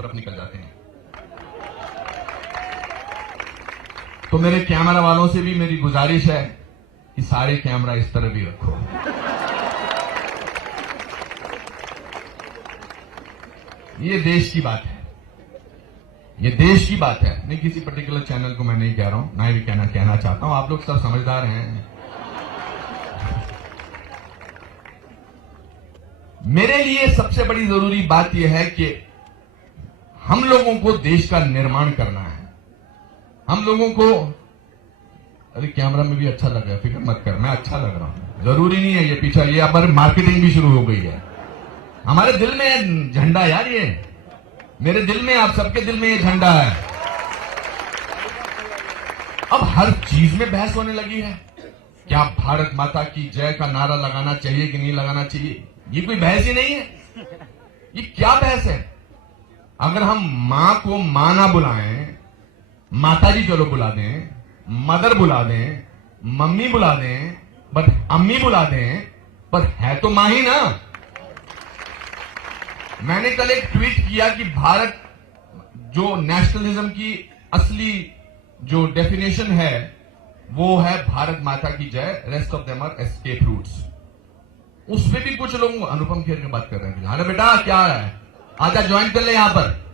तरफ निकल जाते हैं। तो मेरे कैमरा वालों से भी मेरी गुजारिश है कि सारे कैमरा इस तरह भी रखो। ये देश की बात है, ये देश की बात है, नहीं किसी पर्टिकुलर चैनल को मैं नहीं कह रहा हूं, ना भी कहना चाहता हूं। आप लोग सब समझदार हैं। मेरे लिए सबसे बड़ी जरूरी बात यह है कि हम लोगों को देश का निर्माण करना है। हम लोगों को, अरे कैमरा में भी अच्छा लग रहा है, फिक्र मत कर, मैं अच्छा लग रहा हूं, जरूरी नहीं है ये पीछा, ये अब मार्केटिंग भी शुरू हो गई है। हमारे दिल में है झंडा यार, ये मेरे दिल में, आप सबके दिल में ये झंडा है। अब हर चीज में बहस होने लगी है। क्या भारत माता की जय का नारा लगाना चाहिए कि नहीं लगाना चाहिए? ये कोई बहस ही नहीं है। ये क्या बहस है? अगर हम मां को मां ना बुलाएं, माता जी चलो बुला दें, मदर बुला दें, मम्मी बुला दें, बट अम्मी बुला दें, पर है तो मां ही ना। मैंने कल एक ट्वीट किया कि भारत जो नेशनलिज्म की असली जो डेफिनेशन है वो है भारत माता की जय, rest of them are escape routes. उसमें भी कुछ लोग अनुपम खेर की बात कर रहे हैं, अरे बेटा क्या है, आजा ज्वाइन कर ले यहां पर।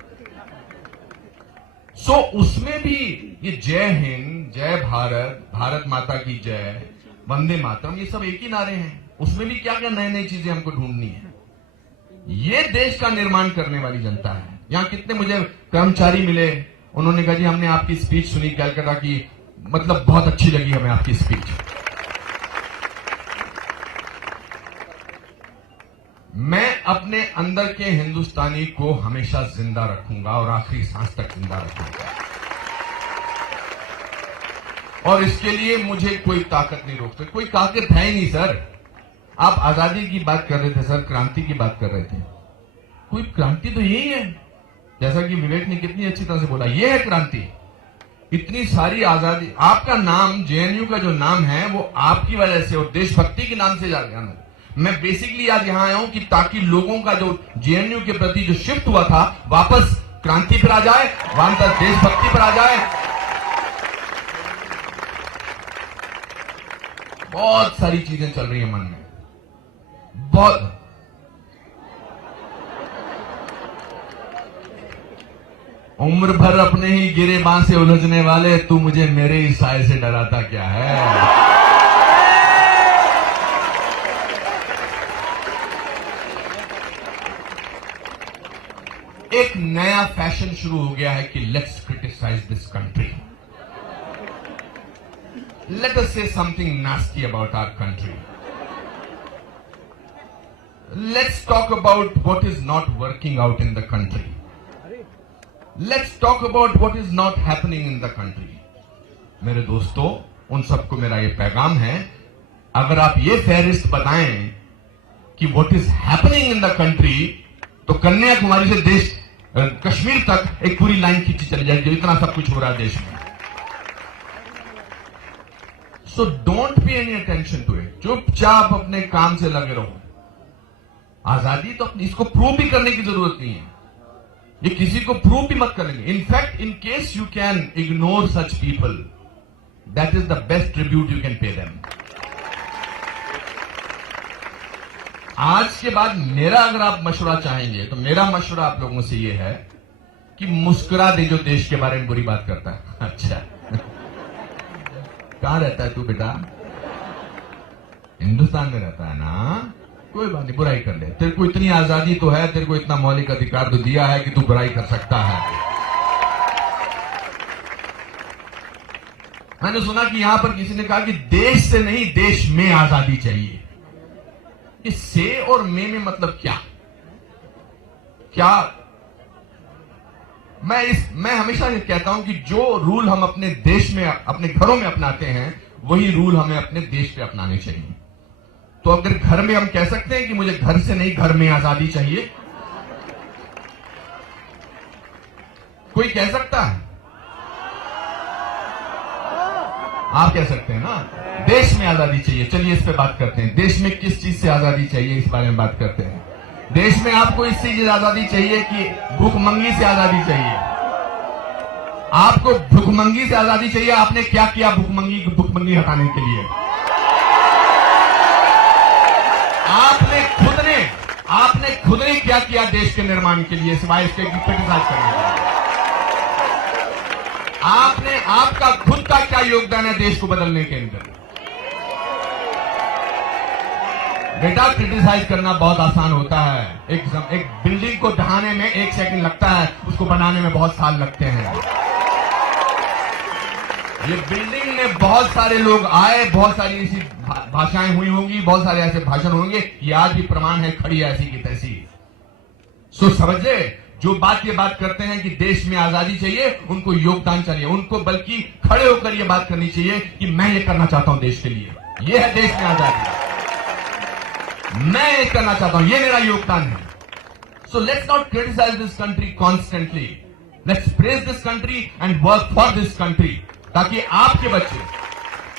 सो उसमें भी ये जय हिंद, जय भारत, भारत माता की जय, वंदे मातरम, ये सब एक ही नारे हैं। उसमें भी क्या क्या नई नई चीजें हमको ढूंढनी है। ये देश का निर्माण करने वाली जनता है। यहां कितने मुझे कर्मचारी मिले, उन्होंने कहा जी हमने आपकी स्पीच सुनी कलकत्ता की, मतलब बहुत अच्छी लगी हमें आपकी स्पीच। मैं अपने अंदर के हिंदुस्तानी को हमेशा जिंदा रखूंगा और आखिरी सांस तक जिंदा रखूंगा, और इसके लिए मुझे कोई ताकत नहीं रोक सकती। कोई ताकत है ही नहीं सर। आप आजादी की बात कर रहे थे सर, क्रांति की बात कर रहे थे, कोई क्रांति तो यही है, जैसा कि विवेक ने कितनी अच्छी तरह से बोला, ये है क्रांति। इतनी सारी आजादी, आपका नाम जेएनयू का जो नाम है वो आपकी वजह से और देशभक्ति के नाम से जाना है। मैं बेसिकली आज यहां आया हूं कि ताकि लोगों का जो जेएनयू के प्रति जो शिफ्ट हुआ था वापस क्रांति पर आ जाए, वापस देशभक्ति पर आ जाए। बहुत सारी चीजें चल रही है मन में, बहुत। उम्र भर अपने ही गिरेबान से उलझने वाले, तू मुझे मेरे ही साय से डराता क्या है। एक नया फैशन शुरू हो गया है कि let's criticise this country, let us say something nasty about our country, let's talk about what is not working out in the country, let's talk about what is not happening in the country. मेरे दोस्तों, उन सबको मेरा ये पैगाम है, अगर आप ये फहरिस्त बताएं कि what is happening in the country, तो कन्याकुमारी से देश कश्मीर तक एक पूरी लाइन खींची चली जाएगी, इतना सब कुछ हो रहा है देश में। So don't pay any attention to it, चुपचाप अपने काम से लगे रहो। आजादी तो अपनी, इसको प्रूव भी करने की जरूरत नहीं है, ये किसी को प्रूव भी मत करेंगे। In fact in case you can ignore such people, that is the best tribute you can pay them. आज के बाद मेरा अगर आप मशवरा चाहेंगे तो मेरा मशवरा आप लोगों से यह है कि मुस्कुरा दे जो देश के बारे में बुरी बात करता है। अच्छा कहां रहता है तू बेटा? हिंदुस्तान में रहता है ना, कोई बात नहीं, बुराई कर ले, तेरे को इतनी आजादी तो है, तेरे को इतना मौलिक अधिकार तो दिया है कि तू बुराई कर सकता है। मैंने सुना कि यहां पर किसी ने कहा कि देश से नहीं देश में आजादी चाहिए। इस से और में मतलब क्या? क्या मैं हमेशा ये कहता हूं कि जो रूल हम अपने देश में, अपने घरों में अपनाते हैं, वही रूल हमें अपने देश पे अपनाने चाहिए। तो अगर घर में हम कह सकते हैं कि मुझे घर से नहीं घर में आजादी चाहिए, कोई कह सकता है? आप कह सकते हैं ना, देश में आजादी चाहिए। चलिए इस पे बात करते हैं, देश में किस चीज से आजादी चाहिए, इस बारे में बात करते हैं। देश में आपको इस चीज की आजादी चाहिए कि भूखमंगी से आजादी चाहिए? आपको भूखमंगी से आजादी चाहिए? आपने क्या किया भूखमंगी हटाने के लिए? आपने खुद ने क्या किया देश के निर्माण के लिए सिवाय इसके क्रिटिसाइज करने के? आपका खुद का क्या योगदान है देश को बदलने के अंदर? बेटा, क्रिटिसाइज करना बहुत आसान होता है। एक बिल्डिंग को ढहाने में 1 सेकंड लगता है, उसको बनाने में बहुत साल लगते हैं। ये बिल्डिंग में बहुत सारे लोग आए, बहुत सारी ऐसी भाषाएं हुई होंगी, बहुत सारे ऐसे भाषण होंगे, ये आज भी प्रमाण है, खड़ी ऐसी की तैसी। सो समझे, जो ये बात करते हैं कि देश में आजादी चाहिए, उनको योगदान चाहिए, उनको बल्कि खड़े होकर ये बात करनी चाहिए कि मैं ये करना चाहता हूं देश के लिए। ये है देश में आजादी, मैं ये करना चाहता हूं, ये मेरा योगदान है। So let's not criticize this country constantly, let's praise this country and work for this country, ताकि आपके बच्चे,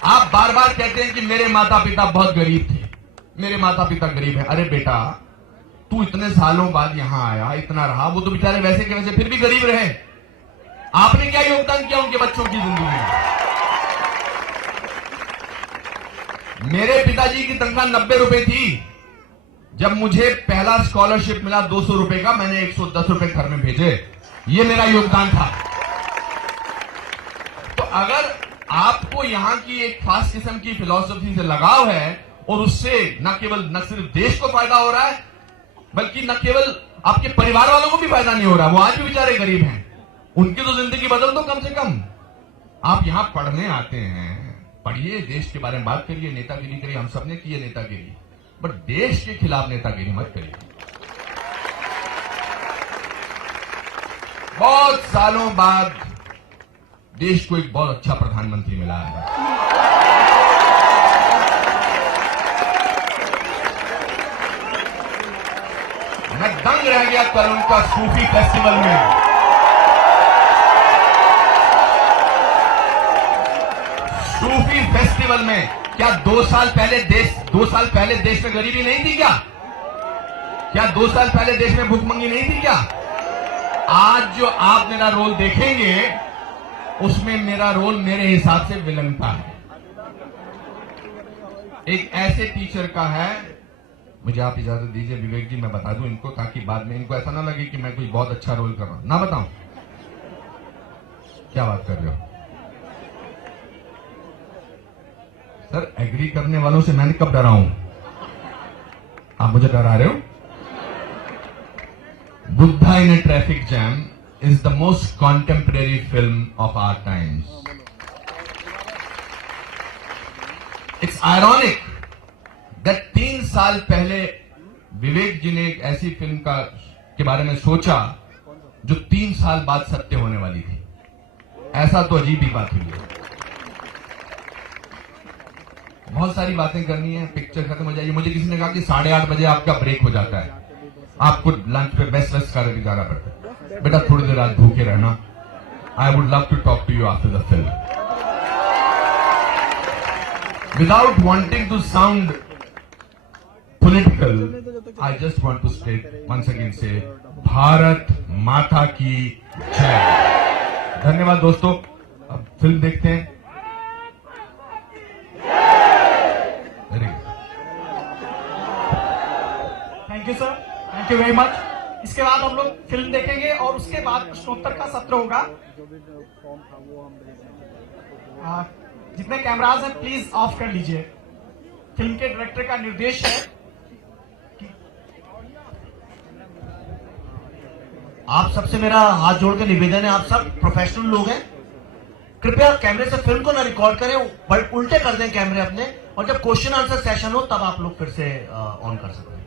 आप बार बार कहते हैं कि मेरे माता पिता बहुत गरीब थे, मेरे माता पिता गरीब है। अरे बेटा, तू इतने सालों बाद यहां आया, इतना रहा, वो तो बेचारे वैसे के वैसे फिर भी गरीब रहे। आपने क्या योगदान किया उनके बच्चों की जिंदगी में? मेरे पिताजी की तनख्वाह 90 रुपए थी। जब मुझे पहला स्कॉलरशिप मिला 200 रुपए का, मैंने 110 रुपए घर में भेजे। ये मेरा योगदान था। तो अगर आपको यहां की एक खास किस्म की फिलॉसफी से लगाव है और उससे न सिर्फ देश को फायदा हो रहा है, बल्कि न केवल आपके परिवार वालों को भी फायदा नहीं हो रहा, वो आज भी बेचारे गरीब हैं, उनकी तो जिंदगी बदल दो कम से कम। आप यहां पढ़ने आते हैं, पढ़िए, देश के बारे में बात करिए, नेतागिरी करिए, हम सबने की है नेतागिरी, बट देश के खिलाफ नेतागिरी मत करिए। बहुत सालों बाद देश को एक बहुत अच्छा प्रधानमंत्री मिला है। मैं दंग रह गया कल उनका सूफी फेस्टिवल में। सूफी फेस्टिवल में क्या 2 साल पहले देश में गरीबी नहीं थी क्या? क्या 2 साल पहले देश में भूखमंगी नहीं थी क्या? आज जो आप मेरा रोल देखेंगे, उसमें मेरा रोल मेरे हिसाब से विलन का है, एक ऐसे टीचर का है। मुझे आप इजाजत दीजिए विवेक जी, मैं बता दूं इनको, ताकि बाद में इनको ऐसा ना लगे कि मैं कोई बहुत अच्छा रोल कर रहा हूं। ना बताऊं? क्या बात कर रहे हो सर? एग्री करने वालों से मैंने कब डरा हूं? आप मुझे डरा रहे हो? Buddha in a traffic jam is the most contemporary film of our times. It's ironic that 3 साल पहले विवेक जी ने एक ऐसी फिल्म के बारे में सोचा जो 3 साल बाद सत्य होने वाली थी। ऐसा तो अजीब ही बात हुई है। बहुत सारी बातें करनी है, पिक्चर खत्म हो जाएगी। मुझे किसी ने कहा कि 8:30 बजे आपका ब्रेक हो जाता है, आपको लंच पे बेस्ट करके जाना पड़ता है। बेटा, थोड़ी देर आज भूखे रहना। I would love to talk to you after the film. Without wanting to sound political, I just want to state once again से भारत माता की जय। धन्यवाद दोस्तों, अब फिल्म देखते हैं। Very good, thank you sir, thank you very much. इसके बाद हम लोग फिल्म देखेंगे और उसके बाद प्रश्नोत्तर का सत्र होगा। जितने कैमराज हैं प्लीज ऑफ कर लीजिए। फिल्म के डायरेक्टर का निर्देश है कि आप सबसे मेरा हाथ जोड़ के निवेदन है, आप सब प्रोफेशनल लोग हैं, कृपया कैमरे से फिल्म को ना रिकॉर्ड करें, बट उल्टे कर दें कैमरे अपने, और जब क्वेश्चन आंसर सेशन हो तब आप लोग फिर से ऑन कर सकते हैं।